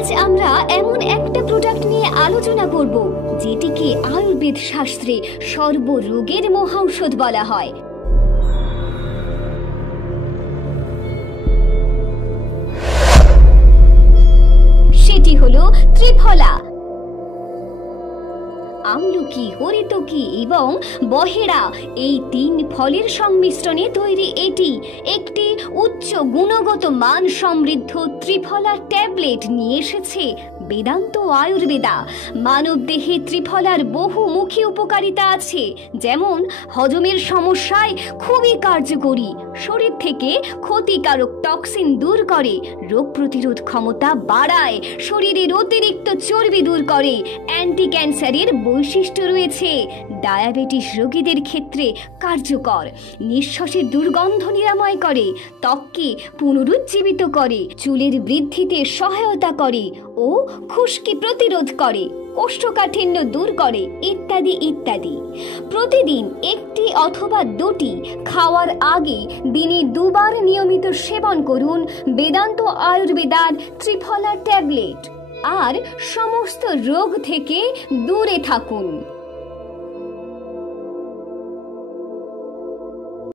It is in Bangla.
আজ আমরা এমন একটা প্রোডাক্ট নিয়ে আলোচনা করব যেটিকে আয়ুর্বেদ শাস্ত্রে সর্বরোগের মহাঔষধ বলা হয়। সেটি হলো ত্রিফলা। আমলকি, হরিতকি এবং বহেড়া এই তিন ফলের সংমিশ্রণে তৈরি এটি একটি উচ্চ গুণগত মান সমৃদ্ধ ত্রিফলা ট্যাবলেট নিয়ে এসেছে বেদান্ত আয়ুর্বেদা। মানব দেহে ত্রিফলার বহুমুখী উপকারিতা আছে, যেমন হজমের সমস্যায় খুবই কার্যকরী, শরীর থেকে ক্ষতিকারক টক্সিন দূর করে, রোগ প্রতিরোধ ক্ষমতা বাড়ায়, শরীরের অতিরিক্ত চর্বি দূর করে, অ্যান্টি ক্যান্সারের বৈশিষ্ট্য রয়েছে, ডায়াবেটিস রোগীদের ক্ষেত্রে কার্যকর, নিঃশ্বাসের দুর্গন্ধ নিরাময় করে, ত্বককে পুনরুজ্জীবিত করে, চুলের বৃদ্ধিতে সহায়তা করে ও খুশকি প্রতিরোধ করে, কোষ্ঠকাঠিন্য দূর করে ইত্যাদি ইত্যাদি। প্রতিদিন একটি অথবা দুটি খাওয়ার আগে দিনে দুবার নিয়মিত সেবন করুন বেদান্ত আয়ুর্বেদার ত্রিফলা ট্যাবলেট আর সমস্ত রোগ থেকে দূরে থাকুন।